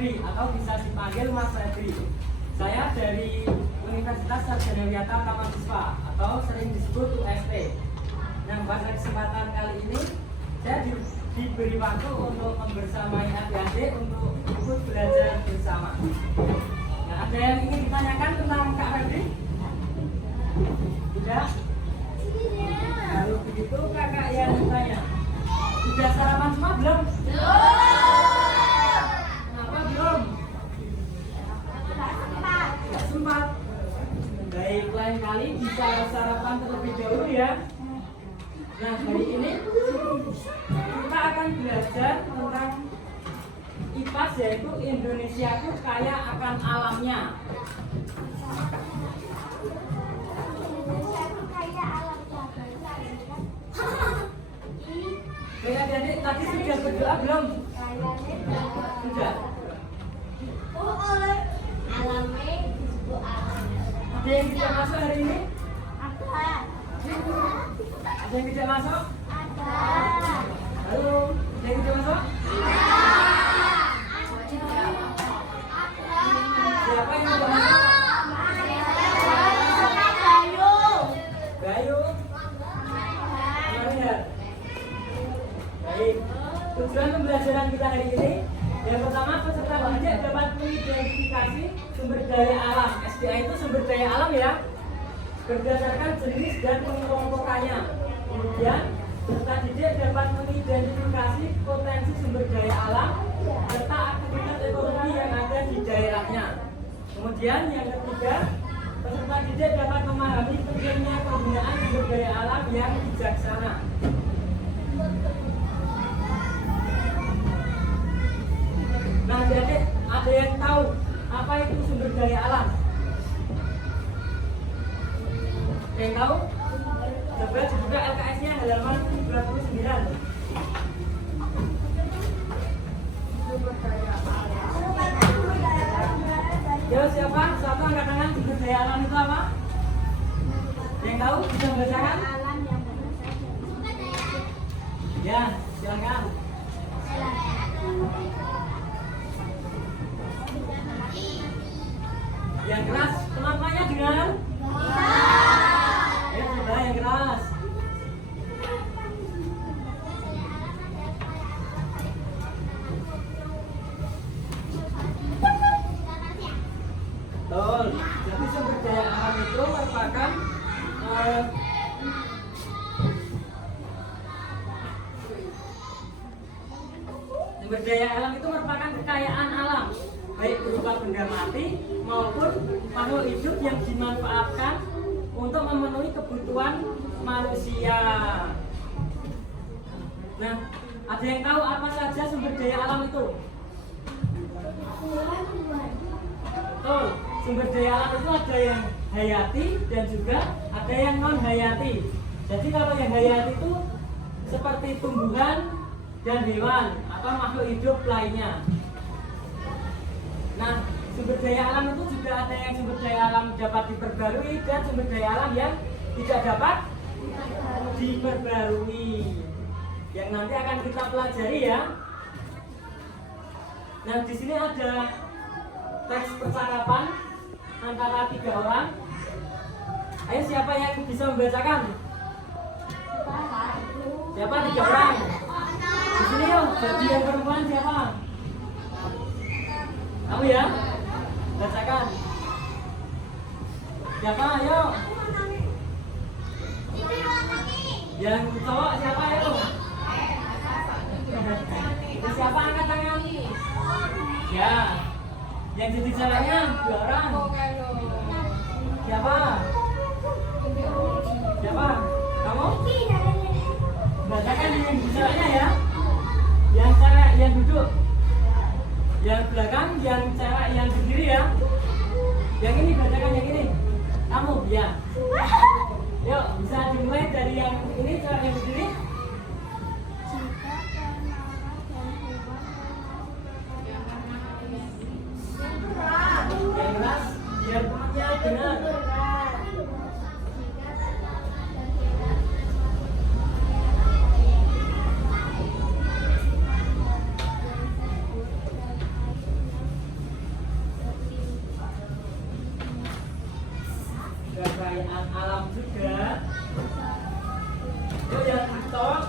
Atau bisa dipanggil Mas Febri. Saya dari Universitas Sarjana Wiyata Tamasiswa atau sering disebut UST. Nah, pada kesempatan kali ini saya diberi waktu untuk membersamai adik-adik untuk ikut belajar bersama. Nah, ada yang ingin ditanyakan tentang Kak Febri? Tidak? Kalau begitu kakak yang ditanya. Sudah sarapan semua belum? Sempat. Baik, lain kali bisa sarapan terlebih dahulu ya. Nah, hari ini kita akan belajar tentang IPAS, yaitu Indonesiaku Kaya Akan Alamnya. Baik adik-adik, tadi sudah berdoa belum? Sudah. Ada yang tidak masuk hari ini? Ada. Ada yang tidak masuk? Ada. Halo, ada yang tidak masuk? Ada. Siapa yang tidak masuk? Gayu. Gayu. Maria. Baik. Tujuan pembelajaran kita hari ini, yang pertama peserta belajar dapat mengidentifikasi sumber daya alam. SDA itu sumber daya alam ya, berdasarkan jenis dan pengelompokannya. Kemudian peserta didik dapat mengidentifikasi potensi sumber daya alam serta aktivitas ekonomi yang ada di daerahnya. Kemudian yang ketiga, peserta didik dapat memahami pentingnya penggunaan sumber daya alam yang bijaksana. Nah, jadi ada yang tahu apa itu sumber daya alam? Ada yang tahu? Coba dibuka LKS-nya halaman 29. Sumber daya alam. Ya, siapa? Satu angkat tangan. Sumber daya alam itu apa? Yang tahu? Bisa membacakan? Ya, silakan. Yang keras, kenapanya dengan? Ya, coba yang keras. Betul. Jadi sumber daya alam itu merupakan sumber daya alam itu merupakan kekayaan alam, baik berupa benda mati maupun makhluk hidup yang dimanfaatkan untuk memenuhi kebutuhan manusia. Nah, ada yang tahu apa saja sumber daya alam itu? Betul, sumber daya alam itu ada yang hayati dan juga ada yang non hayati. Jadi kalau yang hayati itu seperti tumbuhan dan hewan atau makhluk hidup lainnya. Nah, sumber daya alam itu juga ada yang sumber daya alam dapat diperbarui dan sumber daya alam yang tidak dapat diperbarui, yang nanti akan kita pelajari ya. Nah, di sini ada teks percakapan antara 3 orang. Ayo, siapa yang bisa membacakan? Siapa? 3 orang. Di sini yuk, jadi yang perempuan siapa? Kamu ya? Bacakan. Siapa? Ayo. Yang cowok siapa? Ayo. Siapa? Angkat tangan. Ya. Yang jadi jalannya 2 orang. Siapa? Siapa? Kamu? Bacakan yang jadi jalannya ya. yang cewek yang berdiri ya. Yang ini bacakan yang ini. Kamu ya. Yuk bisa dimulai dari yang ini cewek yang berdiri. Yang keras biar temannya dengar. Kekayaan alam juga. Yuk yang TikTok.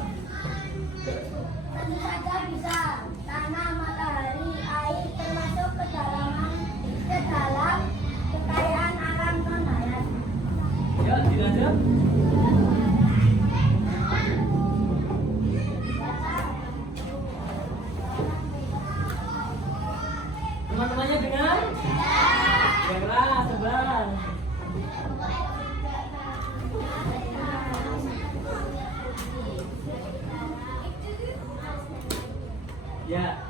Tentu saja bisa. Tanah, matahari, air termasuk ke dalam kekayaan alam non hayati. Yuk dilanjut. Teman-temannya dengar? Ya keras, sebar. Ya,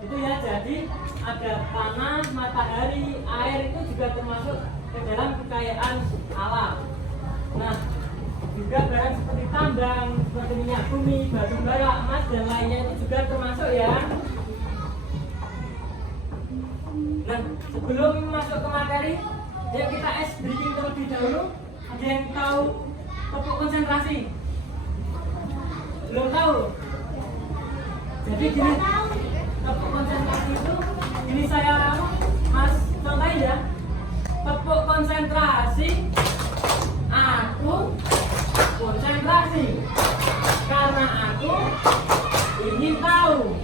itu ya. Jadi ada tanah, matahari, air itu juga termasuk ke dalam kekayaan alam. Nah, juga barang seperti tambang, seperti minyak bumi, batu bara, emas dan lainnya itu juga termasuk ya. Nah, sebelum masuk ke materi, ya kita breaking terlebih dahulu. Ada yang tahu tepuk konsentrasi? Belum tahu? Jadi gini, tepuk konsentrasi itu, ini saya Mas contohin ya. Tepuk konsentrasi, aku konsentrasi, karena aku ingin tahu.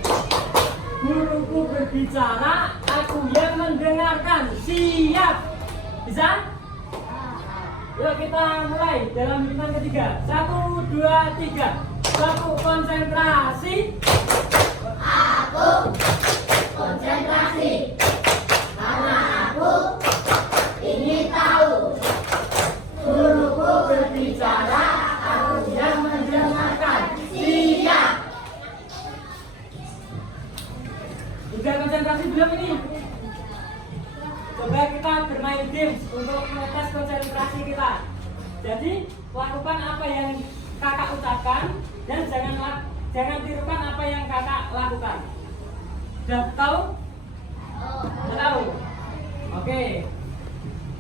Guruku berbicara, aku yang mendengarkan. Siap? Bisa? Yuk kita mulai dalam hitungan ketiga. 1, 2, 3. Tepuk konsentrasi. Aku konsentrasi karena aku ingin tahu. Guruku berbicara, aku yang mendengarkan. Siap. Udah konsentrasi belum ini? Coba kita bermain games untuk mengetes konsentrasi kita. Jadi lakukan apa yang kakak ucapkan dan jangan tirukan apa yang kakak lakukan. Sudah tahu? Sudah tahu? Oke.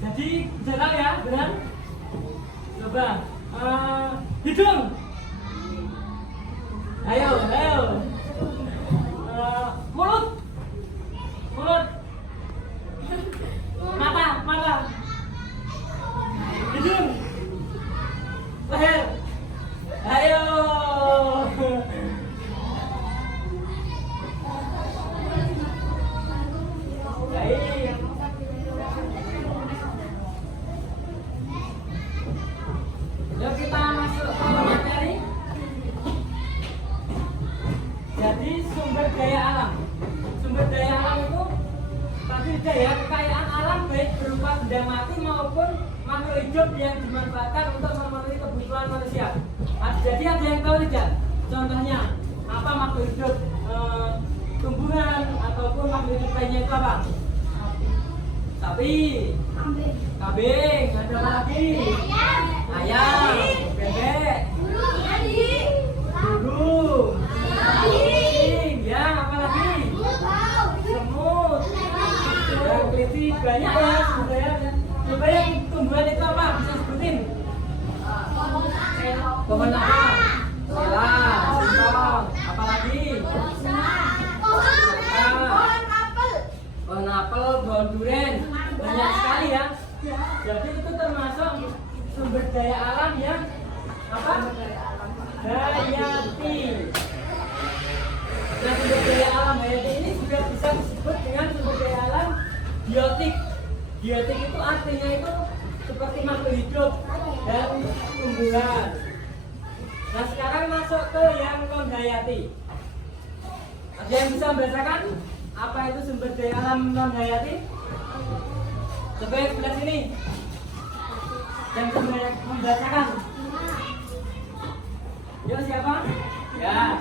Jadi sudah tahu ya, benar? Coba hidung. Ayo. Mulut. Mata. Hidung. Leher. Ayo. Baik. Yuk kita masuk ke materi. Jadi sumber daya alam. Sumber daya alam itu tadi daya kekayaan alam baik berupa benda mati maupun makhluk hidup yang dimanfaatkan untuk memenuhi kebutuhan manusia. Jadi ada yang tahu tidak? Contohnya apa makhluk hidup? Tumbuhan ataupun makhluk hidup lainnya itu apa? Sapi, kambing, ada apa lagi? Ayam, bebek, burung, kucing, ya apa lagi? Semut, dan kelinci, banyak ya sebenarnya. Coba yang tumbuhan itu apa? Bisa sebutin? Pohon apa? Sela, singkong, apa lagi? Pohon apel, pohon durian, banyak sekali ya. Jadi itu termasuk sumber daya alam yang apa? Hayati. Nah, sumber daya alam hayati ini juga bisa disebut dengan sumber daya alam biotik. Biotik itu artinya itu seperti makhluk hidup dan tumbuhan. Nah, sekarang masuk ke yang non hayati. Ada yang bisa membacakan apa itu sumber daya alam non hayati? Coba yang sebelah sini. Yang bisa membacakan. Yuk siapa? Ya.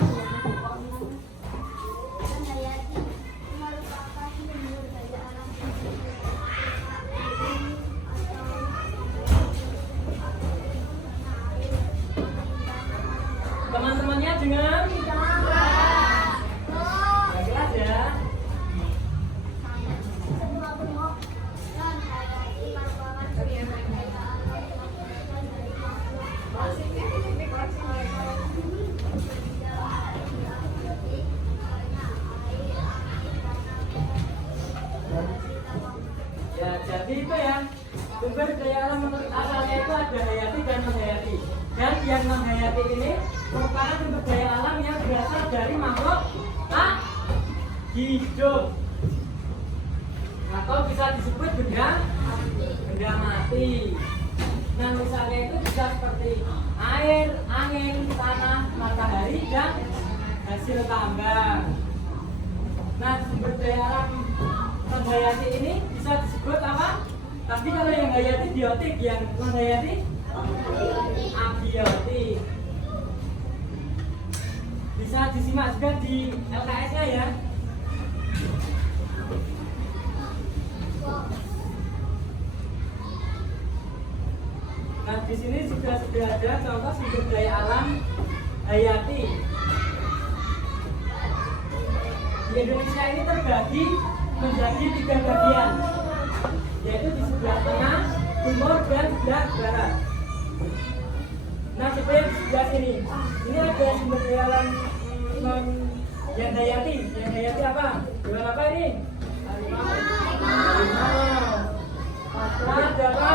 Teman-temannya dengar? Yang jelas ya. Ya, jadi itu ya. Sumber daya alam menurut asalnya itu ada hayati dan menghayati. Dan yang menghayati ini merupakan sumber daya alam yang berasal dari makhluk hidup. Atau bisa disebut benda mati. Nah, misalnya itu bisa seperti air, angin, tanah, matahari, dan hasil tambang. Nah, sumber daya alam menghayati ini bisa disebut apa? Tapi kalau yang hayati biotik, yang menghayati abiotik. Bisa disimak juga di LKS-nya ya. Nah, di sini sudah ada contoh sumber daya alam hayati. Di Indonesia ini terbagi menjadi 3 bagian, yaitu di sebelah tengah, timur, dan sebelah barat. Nah, seperti di sebelah sini, ini ada sumber daya alam yang hayati. Yang hayati apa? Hewan apa ini? Harimau. Ada apa?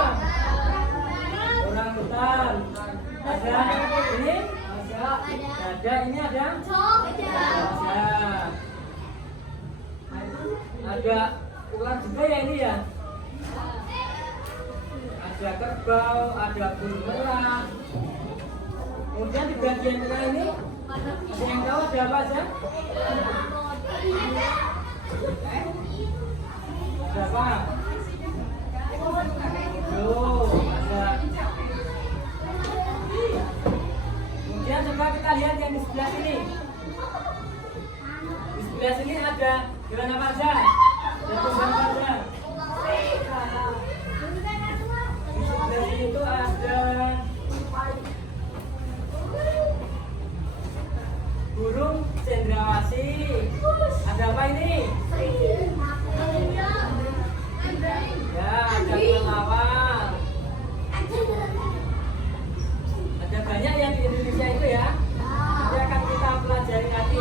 Orang hutan. Ada ini? Ada ini ada? Ada ular juga ya ini ya. Ada kerbau, ada burung merah. Kemudian di bagian tengah ini ada yang tahu ada apa aja? Ada apa? Tuh, ada. Kemudian coba kita lihat yang di sebelah sini. Di sebelah sini ada hewan apa aja? Ada tumbuhan apa aja? Di sebelah sini itu ada burung cendrawasih. Ada apa ini? Ya, ada kelelawar. Ada banyak yang di Indonesia itu ya. Nanti akan kita pelajari nanti.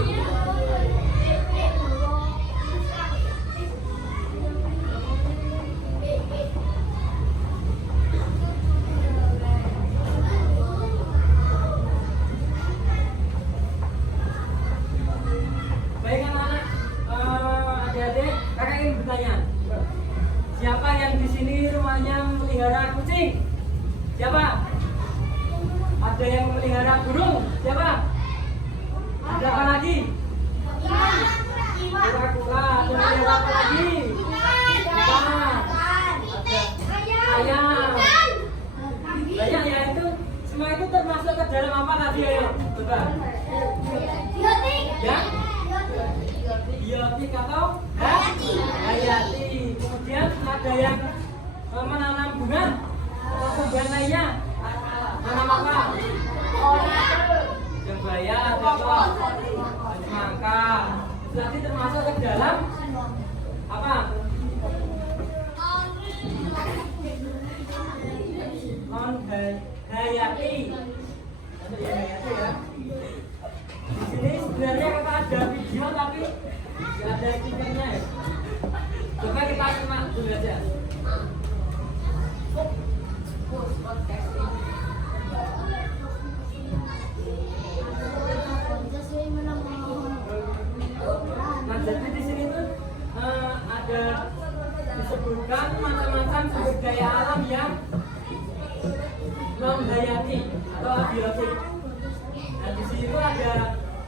Baik anak-anak, adik-adik, kakak ingin bertanya. Siapa yang di sini rumahnya memelihara kucing? Siapa? Ada yang memelihara burung? Siapa? Ada apa lagi? Kura-kura. Ada memelihara apa lagi? Ikan. Ada ayam. Banyak ya itu. Semua itu termasuk ke dalam apa tadi ya? Coba. Ya? Biotik atau hayati. Kemudian ada yang menanam bunga atau tumbuhan lainnya. Menanam apa? Jembaya, ada apa? Semangka. Itu nanti termasuk ke dalam apa? Hayati. Hayati ya. Di sini sebenarnya kita ada video tapi nggak ada stikernya ya. Coba kita simak dulu aja. Nah, jadi di sini tuh ada disebutkan macam-macam sumber daya alam yang menghayati atau abiotik. Nah, di sini tuh ada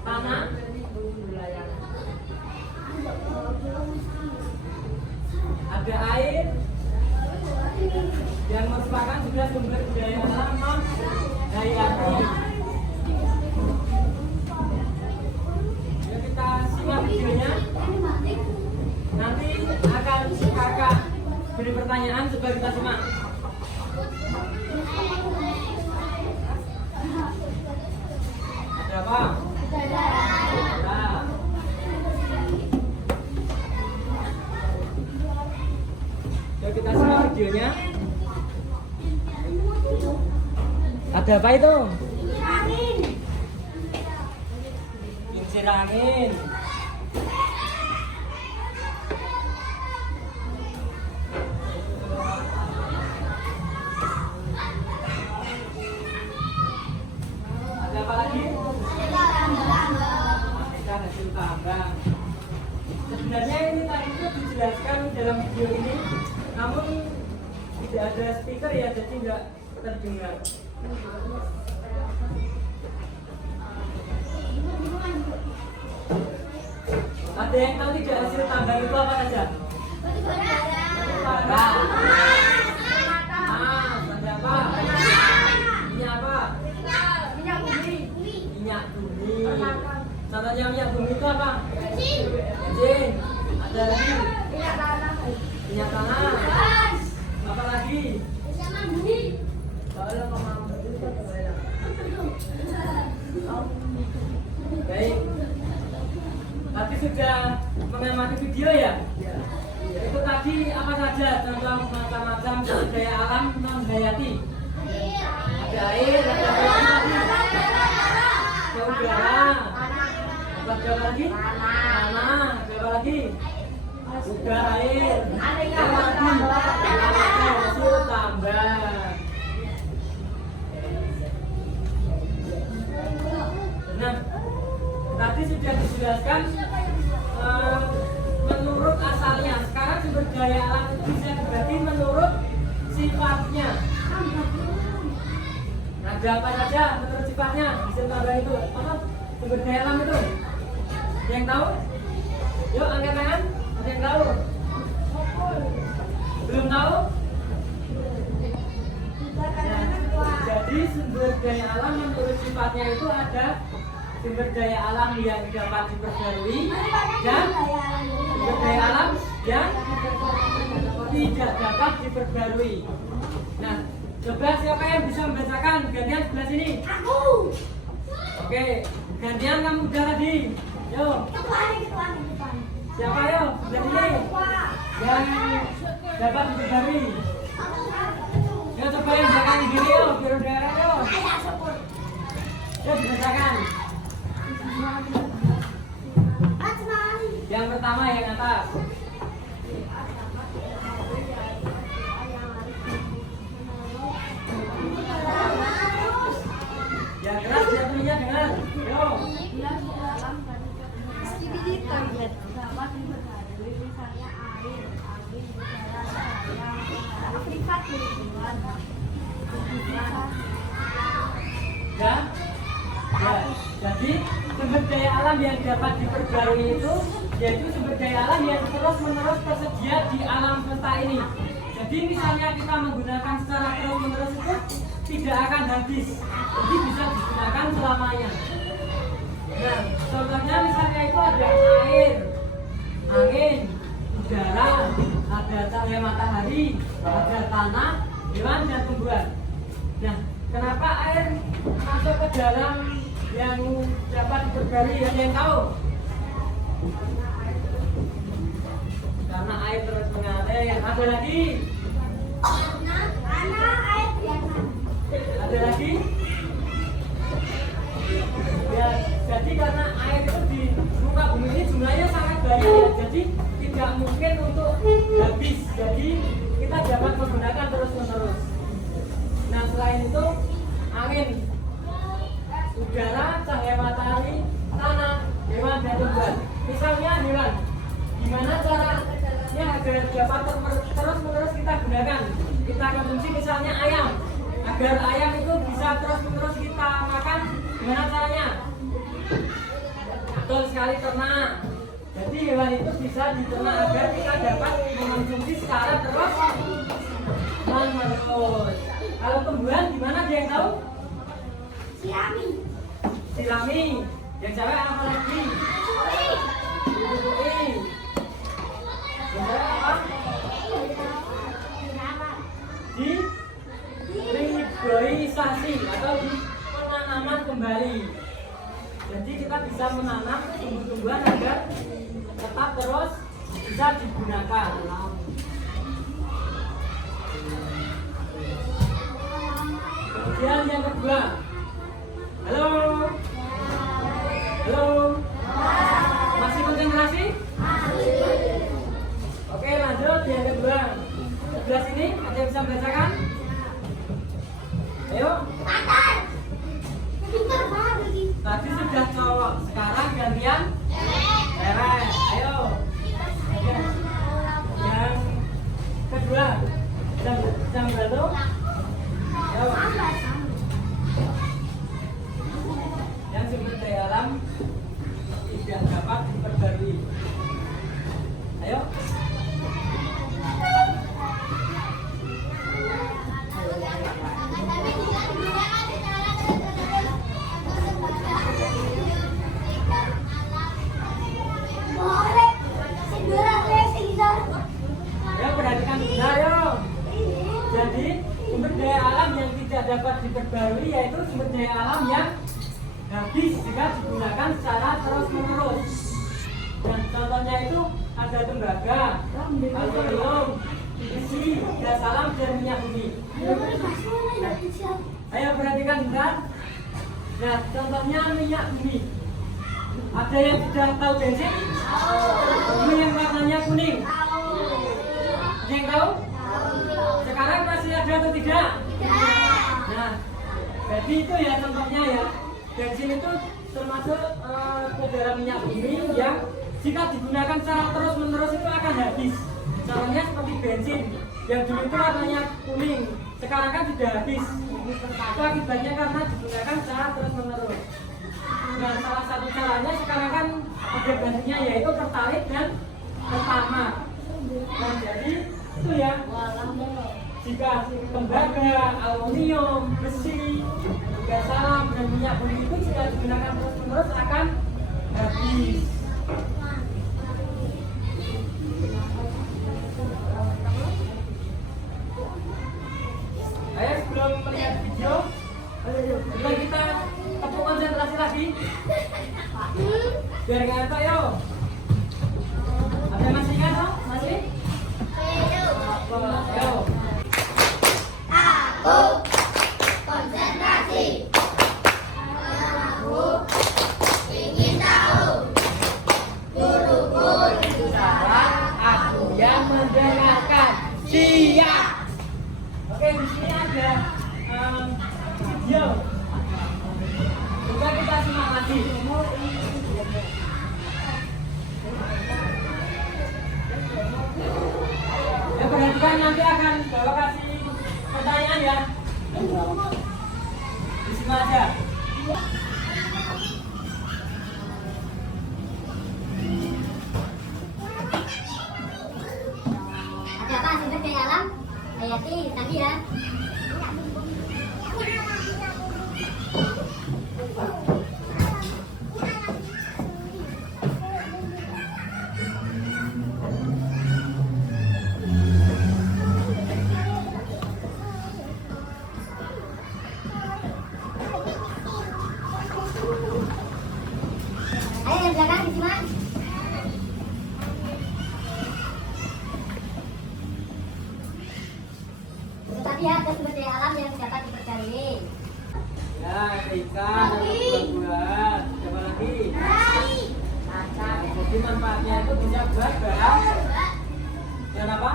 tanah, ada air yang merupakan juga sumber daya alam menghayati. Ya, kita simak videonya. Nanti akan kakak beri pertanyaan, coba kita simak. Ada Ada apa? Nah. Yuk kita simak videonya. Ada apa itu? Kincir angin. Ada apa lagi? Matikan hasil tambang. Sebenarnya ini tadi itu dijelaskan dalam video ini, namun tidak ada speaker ya, jadi nggak terdengar. Ada yang tahu tidak hasil tambang itu apa saja? Bara. Ada apa? Minyak apa? Minyak bumi. Contohnya minyak bumi itu apa? Bensin. Ada lagi? Minyak tanah. Apa lagi? Baik. Tadi sudah mengamati video ya? Itu tadi apa saja contoh macam-macam sumber daya alam non hayati? Ada air, ada udara, ada lagi? Tanah, ada apa lagi? Udara, air, hasil tambang. Nah, tadi sudah dijelaskan menurut asalnya. Sekarang sumber daya alam itu bisa dibagi menurut sifatnya. Ada apa saja menurut sifatnya? Bisa tambah itu apa? Sumber daya alam itu? Ada yang tahu? Yuk angkat tangan. Ada yang tahu? Belum tahu? Ya. Jadi sumber daya alam menurut sifatnya itu ada sumber daya alam yang dapat diperbarui dan sumber daya alam yang tidak dapat diperbarui. Nah, coba siapa yang bisa membacakan? Gantian sebelah sini. Aku. Oke, gantian kamu udah tadi. Yo. Siapa yo? Sebelah sini. Yang dapat diperbarui. Yo coba yang belakang gini yo, biar udah yo. Yo dibacakan. Yang pertama yang atas. Yang keras jatuhnya dengar. Yo. Ya. Jadi sumber daya alam yang dapat diperbarui itu yaitu sumber daya alam yang terus-menerus tersedia di alam semesta ini. Jadi misalnya kita menggunakan secara terus-menerus itu tidak akan habis. Jadi bisa digunakan selamanya. Nah, contohnya misalnya itu ada air, angin, udara, ada cahaya matahari, ada tanah, hewan dan tumbuhan. Nah, kenapa air masuk ke dalam yang dapat diperbarui? Ada yang tahu? Karena air terus mengalir. Ada lagi? Ada lagi? Ya, jadi karena air itu di muka bumi ini jumlahnya sangat banyak ya, jadi tidak mungkin untuk habis. Jadi kita dapat menggunakan terus-menerus. Nah, selain itu angin, udara, cahaya matahari, tanah, hewan dan tumbuhan. Misalnya hewan, gimana caranya agar dapat terus-menerus kita gunakan? Kita konsumsi misalnya ayam. Agar ayam itu bisa terus-menerus kita makan, gimana caranya? Betul sekali, ternak. Jadi hewan itu bisa diternak agar kita dapat mengonsumsi secara terus-menerus. Kalau tumbuhan gimana, ada yang tahu? Silami. Yang cewek apa lagi? Bubui. Yang cewek apa? Di riboisasi atau di penanaman kembali. bisa menanam tumbuh-tumbuhan agar tetap terus bisa digunakan. Kemudian yang kedua, halo, halo, masih konsentrasi? Oke, lanjut yang kedua. Sebelah sini ada yang bisa membacakan? Ayo. Tadi sudah cowok, sekarang gantian cewek. Ayo. Yang kedua, yang berapa? Ayo. Yang sumber daya alam tidak dapat diperbarui. Ayo. Ya, perhatikan benar ya. Jadi sumber daya alam yang tidak dapat diperbarui yaitu sumber daya alam yang habis jika digunakan secara terus-menerus. Dan contohnya itu ada tembaga, aluminium, besi, gas alam, dan minyak bumi. Ayo perhatikan benar. Nah, contohnya minyak bumi. Ada yang sudah tahu bensin? Ini yang warnanya kuning. Ada yang tahu? Sekarang masih ada atau tidak? Nah, jadi itu ya contohnya ya. Bensin itu termasuk saudara minyak bumi yang jika digunakan secara terus-menerus itu akan habis. Contohnya seperti bensin yang dulu itu warnanya kuning, sekarang kan sudah habis. Itu akibatnya karena digunakan secara terus-menerus. Dan salah satu caranya sekarang kan ada bensinnya yaitu pertalit dan pertama. Nah, jadi itu ya. Jika tembaga, aluminium, besi, gas alam, dan minyak bumi itu jika digunakan terus-menerus akan habis. Ayo sebelum melihat video, coba kita tepuk konsentrasi lagi. Biar ngantuk yo. Ada yang masih ingat toh? Masih? Ayo. Aku konsentrasi. Aku ingin tahu. Guruku bicara, Aku yang mendengarkan. Siap. Oke, di sini ada video. Coba kita simak lagi. Ya, perhatikan nanti akan bawa kasih pertanyaan ya. Di sini aja. ada apa sumber daya alam? Hayati tadi ya. Ayo yang belakang disimak. Itu tadi ya ada sumber daya alam yang dapat dipercayai. Ya, ada ikan, ada buah-buahan. Coba lagi. Jadi manfaatnya itu bisa buat bahan apa?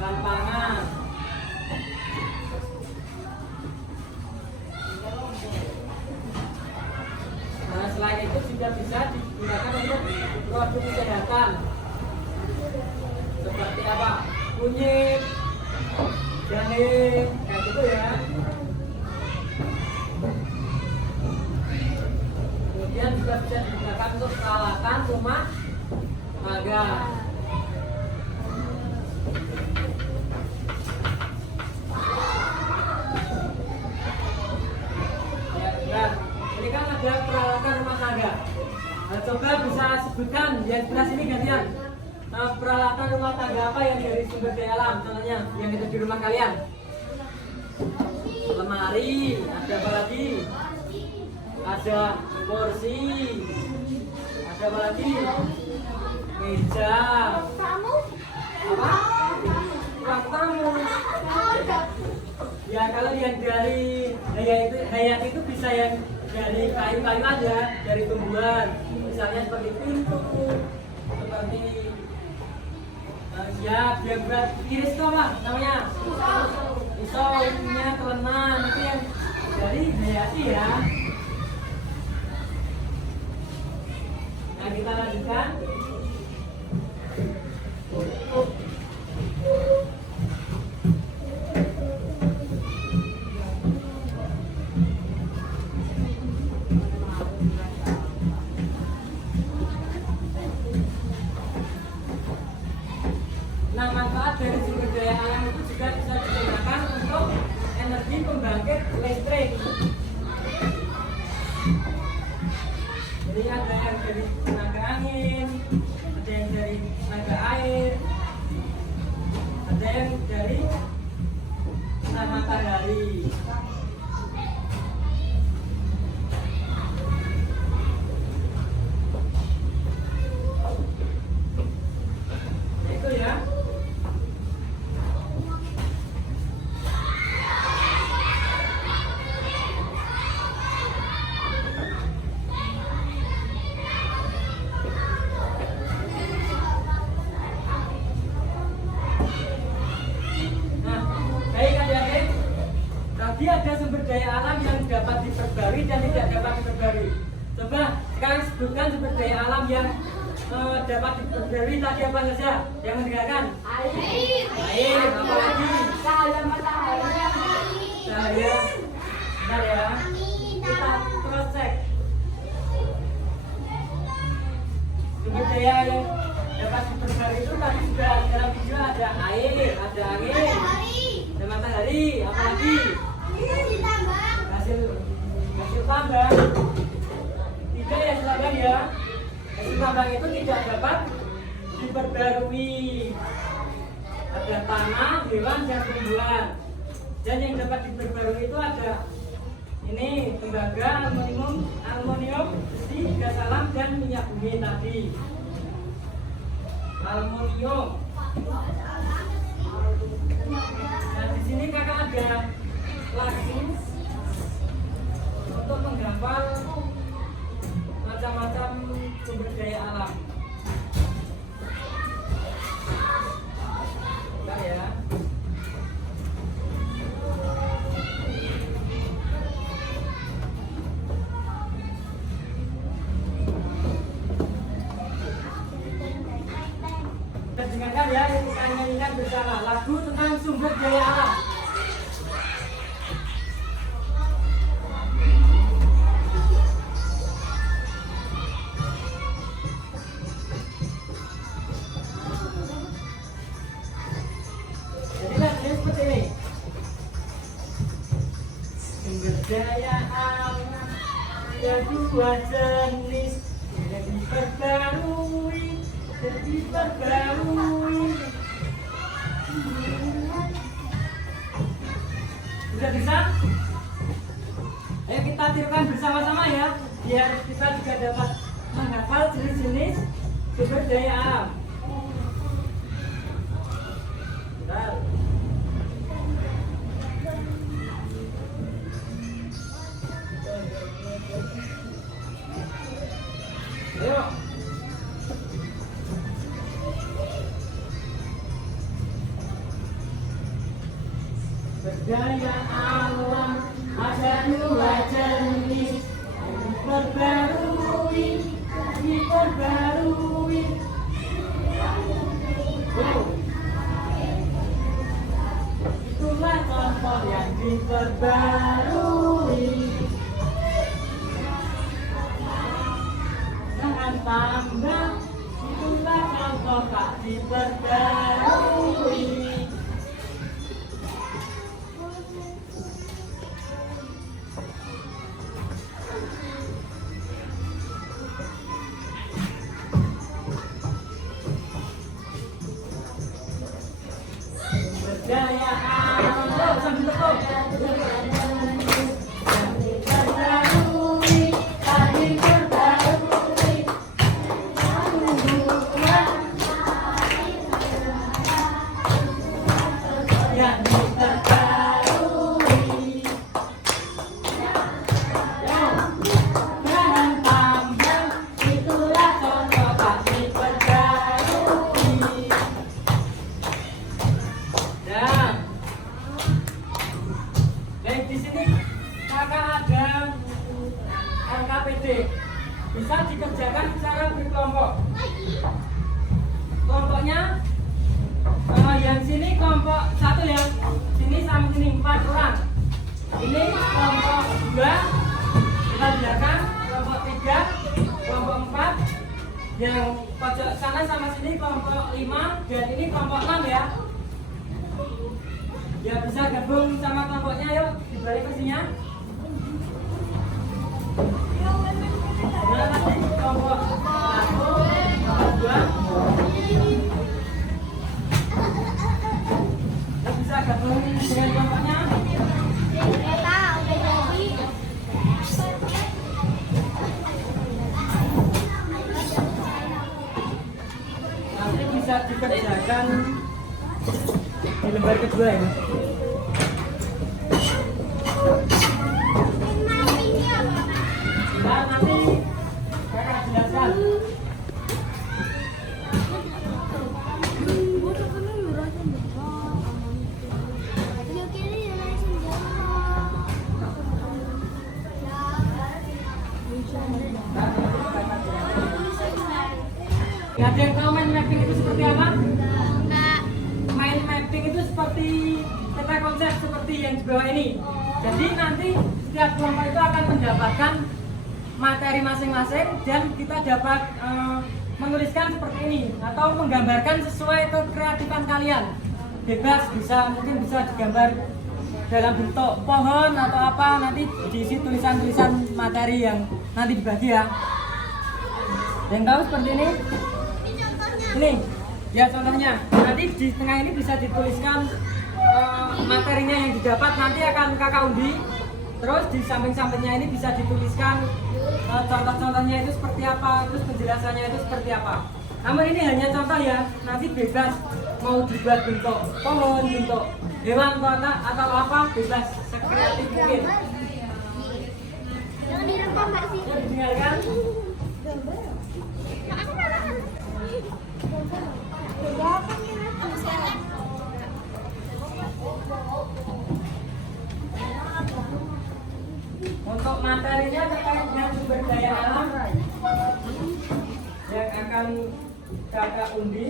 Bahan pangan. Nah, selain itu juga bisa digunakan untuk produk kesehatan. Seperti apa? Kunyit, jahe, kayak gitu ya. Kemudian juga bisa digunakan untuk peralatan rumah tangga. Ya, ini kan ada peralatan rumah tangga. Nah, coba bisa sebutkan yang sebelah sini gantian. Peralatan rumah tangga apa yang dari sumber daya alam? Contohnya yang ada di rumah kalian. Lemari, ada apa lagi? ada kursi, ada apa lagi? Meja, apa? Ruang tamu. Ya kalau yang dari hayat itu bisa yang dari kayu-kayu aja, dari tumbuhan, misalnya seperti pintu, seperti ya biar berat iris tuh lah namanya, pisau ininya telenan itu yang dari hayati ya. Nah kita lanjutkan. Nah, manfaat dari sumber daya alam itu juga bisa digunakan untuk energi pembangkit listrik. Jadi ada yang dari tenaga angin, ada yang dari tenaga air, ada yang dari sinar matahari. Itu ya. Tadi ada sumber daya alam yang dapat diperbarui dan tidak dapat diperbarui. Coba sekarang sebutkan sumber daya alam yang dapat diperbarui tadi apa saja yang mendengarkan? Air, apa lagi? Cahaya matahari. Cahaya. Benar ya. Kita terus cek. Sumber daya yang dapat diperbarui itu tadi sudah dalam video ada air, ada angin, ada matahari, apa lagi? Hasil tambang tidak ya silakan ya. Hasil tambang itu tidak dapat diperbarui. Ada tanah, hewan, dan tumbuhan. Dan yang dapat diperbarui itu ada ini tembaga, aluminium, besi, gas alam, dan minyak bumi tadi. Aluminium. Nah di sini kakak ada lagi untuk menggambar macam-macam sumber daya alam. Bentar ya. Kita dengarkan ya, kita nyanyikan bersama lagu tentang sumber daya alam. Seperti ini. Sumber daya alam ada dua jenis, tidak diperbarui, tidak diperbarui. Sudah bisa? Ayo kita tirukan bersama-sama ya, biar kita juga dapat menghafal jenis-jenis sumber daya alam. Bentar. Ayo. Berdaya alam ada dua jenis, diperbarui, diperbarui. Itulah contoh yang diperbarui. Jangan tambah, itulah contoh tak diperbarui. Berdaya alam sambil tepuk. Diperbarui. bisa dikerjakan secara berkelompok. Kelompoknya yang sini kelompok 1 ya, sini sama sini 4 orang. Ini kelompok 2 kita biarkan, kelompok 3, kelompok 4, yang pojok sana sama sini kelompok 5, dan ini kelompok 6 ya. Ya bisa gabung sama kelompoknya, yuk dibalik kursinya. Mana tadi kelompok 1, kelompok 2. Bisa gabung dengan kelompoknya. Nanti bisa dikerjakan di lembar kedua ya. Nah, nanti saya akan jelaskan. Ada yang tahu main mapping itu seperti apa? Enggak. Main mapping itu seperti peta konsep seperti yang di bawah ini. Jadi nanti setiap kelompok itu akan mendapatkan materi masing-masing dan kita dapat menuliskan seperti ini atau menggambarkan sesuai kekreatifan kalian. Bebas, mungkin bisa digambar dalam bentuk pohon atau apa, nanti diisi tulisan-tulisan materi yang nanti dibagi ya. Yang tahu seperti ini? Ini ya contohnya. Nanti di tengah ini bisa dituliskan materinya yang didapat, nanti akan kakak undi. Terus di samping-sampingnya ini bisa dituliskan contoh-contohnya itu seperti apa, terus penjelasannya itu seperti apa. Namun ini hanya contoh ya, nanti bebas mau dibuat bentuk pohon, bentuk hewan atau apa, bebas sekreatif mungkin. Jangan direkam Mbak sih. Ya didengarkan. Untuk materinya terkait dengan sumber daya alam yang akan kakak undi.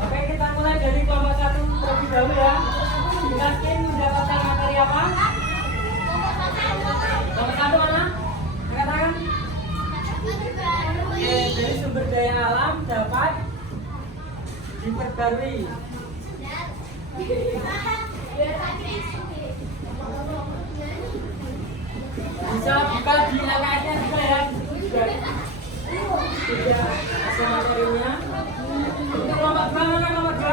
Oke, kita mulai dari kelompok 1 terlebih dahulu ya. Jelaskan mendapatkan materi apa? Kelompok 1 mana? Katakan. Dari sumber daya alam dapat diperbarui. Bisa buka di LKS-nya juga ya. Sudah ada materinya. Ini kelompok 2 mana kelompok 2?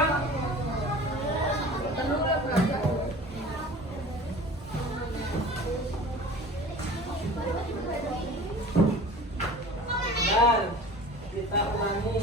Dan kita ulangi.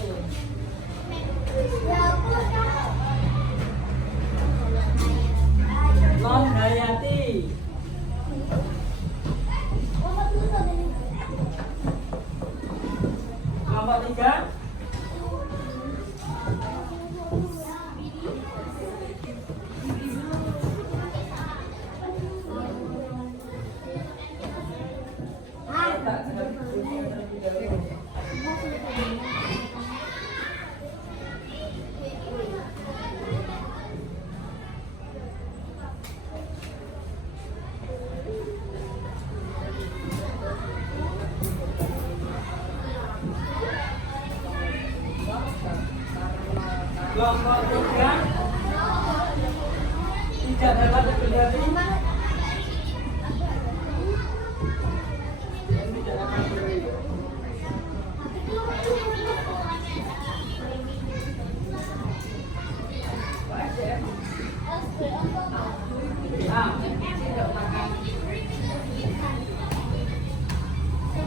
kelompok 3 tidak dapat diberkati.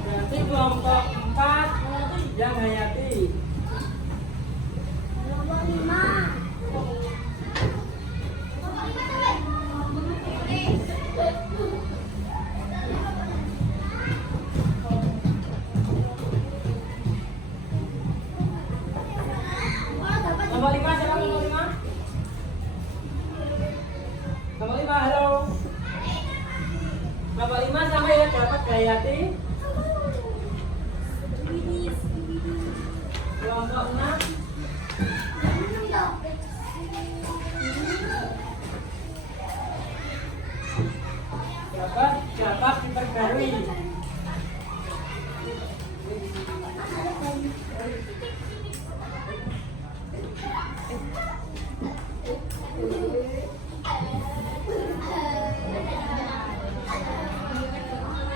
Berarti kelompok 4 yang Hayati. Nomor 5. Nomor 5 siapa nomor 5? Nomor 5 halo. Nomor 5 sama ya dapat Hayati. Kelompok 6 dapat diperbarui.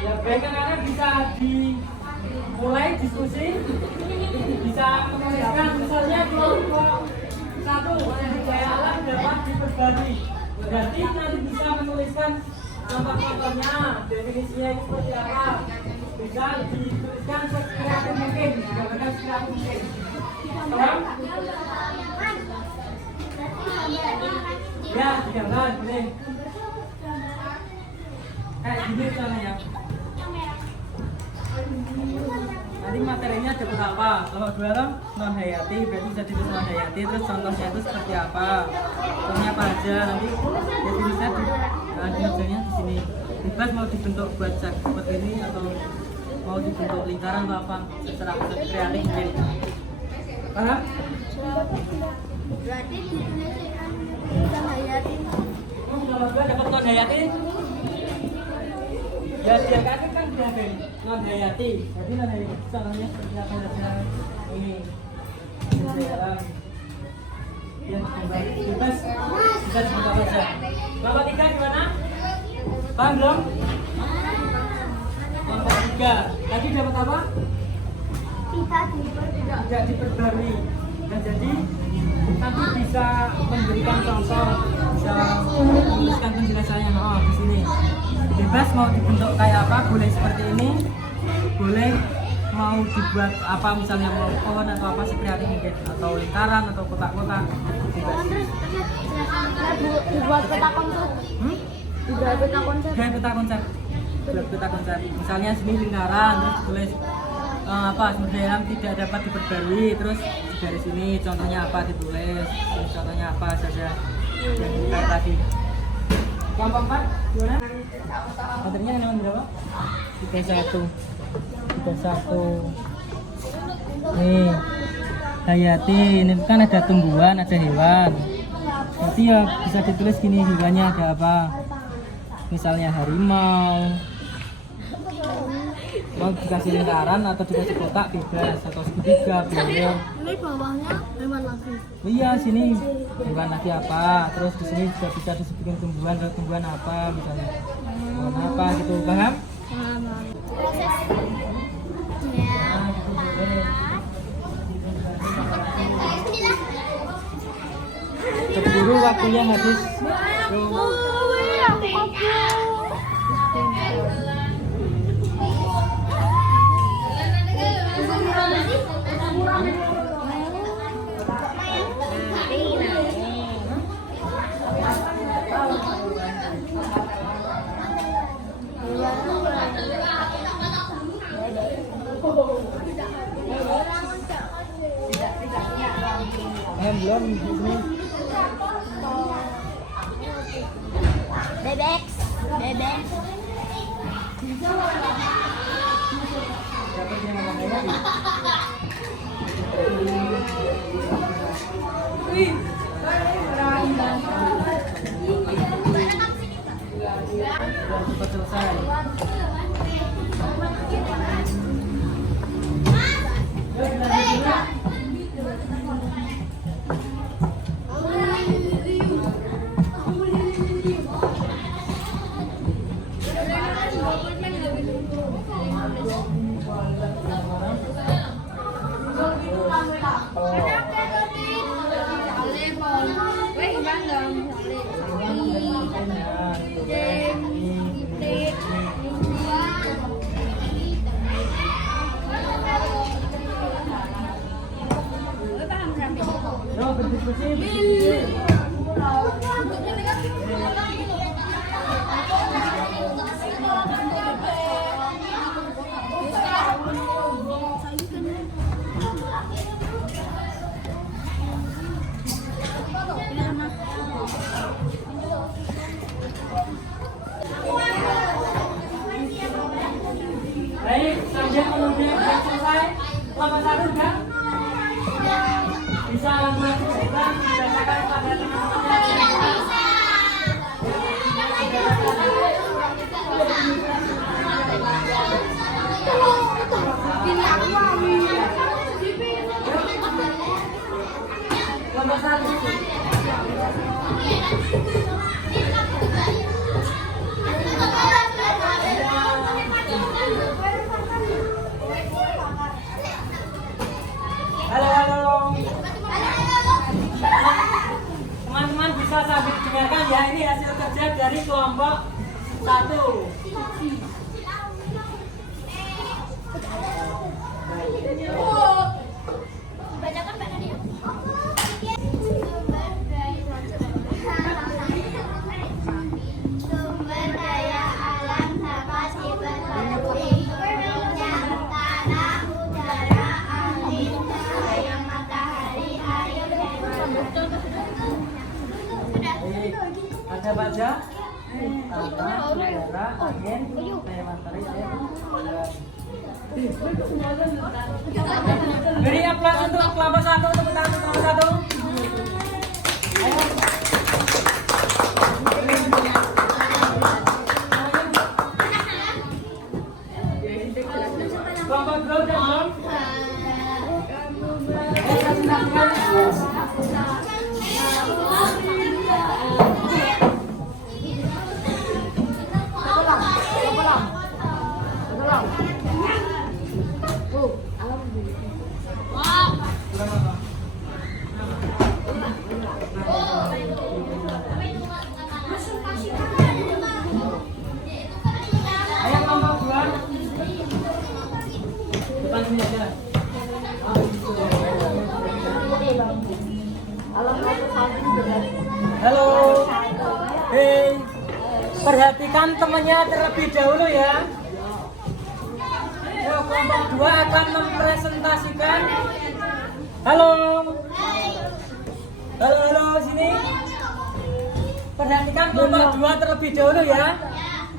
Ya baik anak-anak bisa dimulai diskusi, bisa menuliskan misalnya kelompok 1 sumber daya alam dapat diperbarui. Berarti nanti bisa menuliskan contoh-contohnya, definisinya itu seperti apa. Bisa dituliskan sekreatif mungkin, dikatakan sekreatif mungkin. Paham? Ya, digambar, boleh. Kayak gini caranya. Nanti materinya dapat apa? Kalau dua kan non hayati, berarti bisa ditulis non hayati. Terus contohnya itu seperti apa? Contohnya apa aja? Nanti definisinya di sini. Bebas mau dibentuk buat seperti ini atau mau dibentuk lingkaran atau apa? Terserah kreatif mungkin. Paham? Berarti ditulis non hayati. Kalau dua dapat non hayati. Ya dia kan dari non hayati. Jadi non hayati contohnya seperti apa saja? Ini dalam yang bebas bisa dibuka saja. Nomor 3 gimana? Paham belum? Nomor 3 tadi dapat apa? Tidak diperbarui. Nah jadi nanti bisa memberikan contoh, bisa menuliskan penjelasannya di sini. Bebas mau dibentuk kayak apa, boleh seperti ini, boleh mau dibuat apa, misalnya mau pohon atau apa sekreatif mungkin, atau lingkaran atau kotak-kotak. Dibuat peta konsep. Dibuat peta konsep. Kayak peta konsep. Buat peta konsep. Misalnya sini lingkaran, terus tulis apa sumber daya alam tidak dapat diperbarui, terus dari sini contohnya apa ditulis, terus contohnya apa saja yang kayak tadi. Kelompok 4 gimana? Materinya nomor berapa? 31. Nih, hayati ini kan ada tumbuhan, ada hewan. Nanti ya bisa ditulis gini hewannya ada apa? Misalnya harimau. Mau dikasih lingkaran atau dikasih kotak bebas, atau segitiga boleh. Ini bawahnya hewan lagi. Iya sini hewan lagi apa? Terus di sini juga bisa disebutkan tumbuhan, atau tumbuhan apa misalnya. Tumbuhan apa gitu, paham? Keburu waktunya habis. Belum di sini. Bebek. Dapat yang mana lagi? Cepat selesai. satu enggak? Bisa langsung dibacakan pada teman-temannya. Nomor satu. Halo. Teman-teman bisa sambil dengarkan ya, ini hasil kerja dari kelompok 1. Bacakan Mbak Nadia. Sumber daya alam dapat diperbarui. Minyak, tanah, udara, angin, cahaya matahari, air, hewan. Ada baja, tanah, udara, angin, cahaya matahari, air. Beri aplaus untuk kelompok 1, tepuk tangan untuk kelompok 1. Ayo. Kelompok 2 udah belum? Ayo kelompok 2. Depan sini aja. Halo. Hei. Perhatikan temannya terlebih dahulu ya. Ayo, kelompok 2 akan mempresentasikan. Halo. Halo, sini. Perhatikan kelompok 2 terlebih dahulu ya.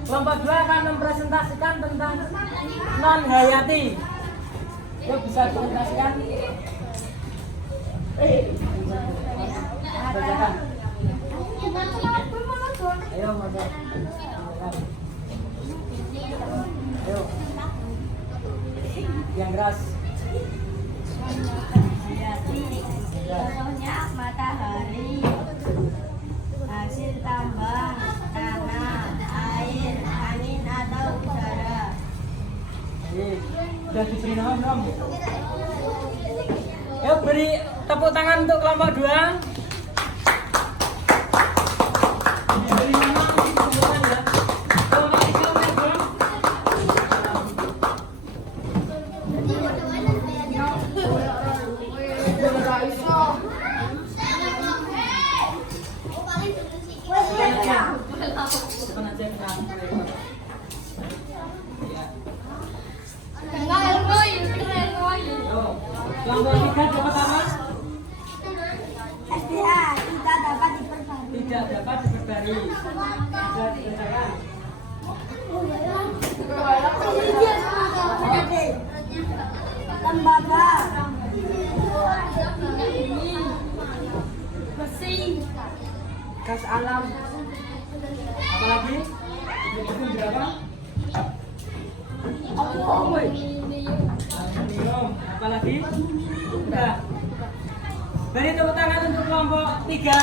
Kelompok 2 akan mempresentasikan tentang non-hayati. Yuk, bisa dipresentasikan. Bacakan. Ayo, masuk. Ayo. Yang keras. Contohnya matahari, hasil tambang, tanah, air, angin atau udara. Sudah diberi nama belum? Yuk beri tepuk tangan untuk kelompok 2. Diberi nama disebutkan ya. Kelompok 3 udah belum? Depan aja kita. Kelompok 3 dapat apa? SDA tidak dapat diperbarui. Tidak dapat diperbarui. Bisa dibacakan. Tembaga, besi, Gas alam. Apalagi? Itu berapa? Aluminium. Apalagi? Udah. Beri tepuk tangan untuk kelompok 3.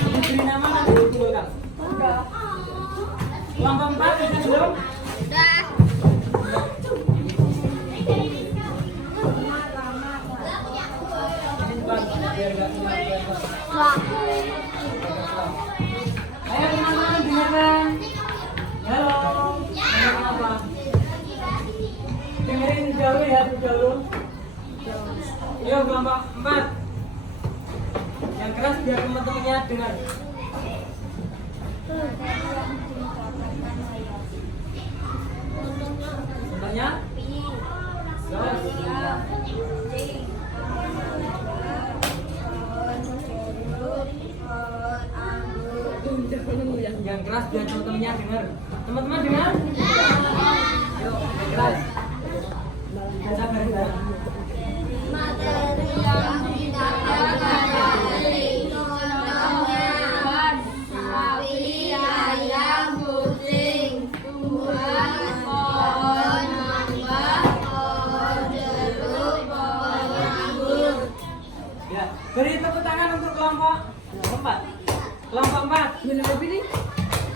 Diberi nama nanti dikumpulkan. Kelompok 4 bisa belum? Ayo teman-teman dengarkan. Halo. Dengarkan apa? Dengerin dulu ya dulu. Yuk kelompok 4. Yang keras biar teman-temannya dengar. Contohnya? Terus. Yang keras biar teman-temannya dengar. Teman-teman dengar? Yuk, yang keras. Baca bareng-bareng. Materi yang didapat dari contohnya sapi, ayam, kucing, tumbuhan, pohon mangga, pohon jeruk, pohon anggur. Ya, beri tepuk tangan untuk kelompok 4. Kelompok 4. Ini lebih nih.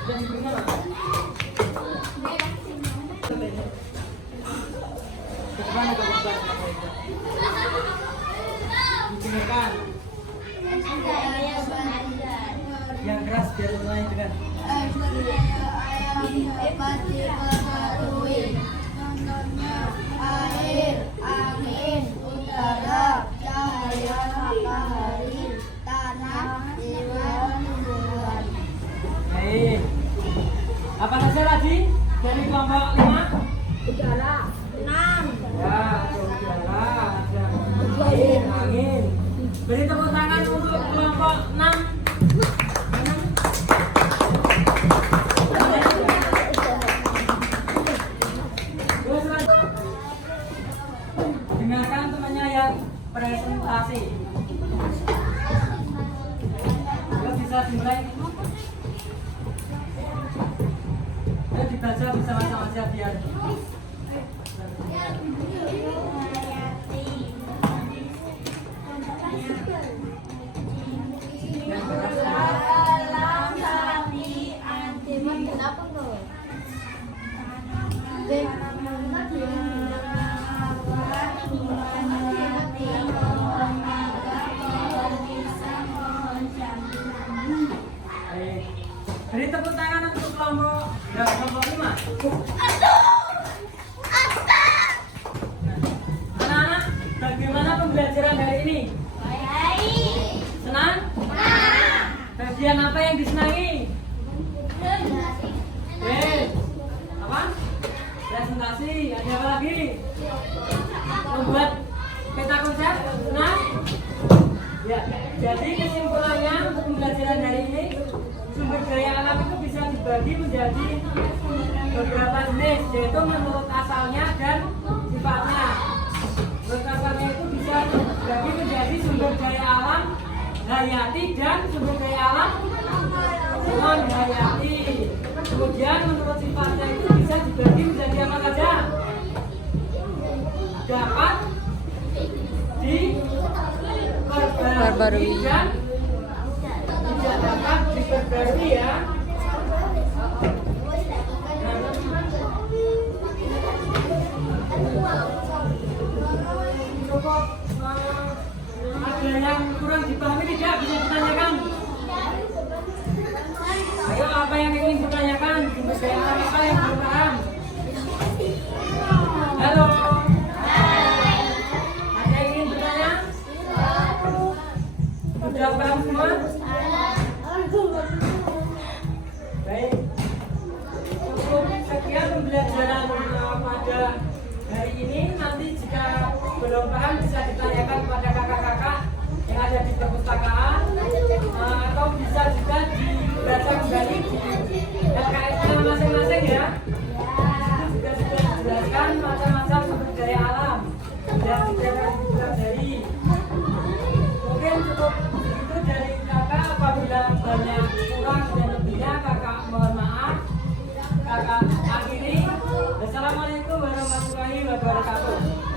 Dan diberikan apa? Bagaimana kelompok? Didengarkan. Yang keras biar mulai dengar. Pasti keketahui contohnya air, angin, udara, cahaya matahari, tanah, hewan, tumbuhan. Baik. Apa saja tadi dari kelompok 5? Udara, enam. Ya, ada udara, ada air, angin. Beri tepuk tangan untuk kelompok 6. Dengarkan temannya yang presentasi. Kalau bisa dimulai. Ayo dibaca bersama-sama saja biar. Yang keras. Alam sapi anti kenapa kau? Baik. Beri tepuk tangan untuk kelompok 5. Anak-anak, bagaimana pembelajaran hari ini? Senang? Bagian apa yang disenangi? Apa? Presentasi. Ada apa lagi? Membuat peta konsep. Senang? Ya. Jadi kesimpulannya untuk pembelajaran hari ini, sumber daya alam itu bisa dibagi menjadi beberapa jenis, yaitu menurut asalnya dan sifatnya. Menurut asalnya itu bisa dibagi menjadi sumber daya alam hayati dan sumber daya alam non hayati. Kemudian menurut sifatnya itu bisa dibagi menjadi apa saja? Dapat diperbarui dan tidak dapat diperbarui ya. Cukup ada yang kurang dipahami tidak bisa ditanyakan. Ayo apa yang ingin ditanyakan? Sumber daya alam apa yang belum paham? Halo. Ada yang ingin bertanya? Sudah paham semua? Baik. Cukup sekian pembelajaran pada hari ini. Nanti jika belum paham bisa ditanyakan kepada kakak-kakak yang ada di perpustakaan, atau bisa juga dibaca kembali di LKS-nya masing-masing ya. Itu juga sudah dijelaskan macam-macam sumber daya alam dan tidak dipelajari. Mungkin cukup itu dari kakak. Apabila banyak kurang dan lebihnya kakak mohon maaf. Kakak akhiri. Wassalamualaikum warahmatullahi wabarakatuh.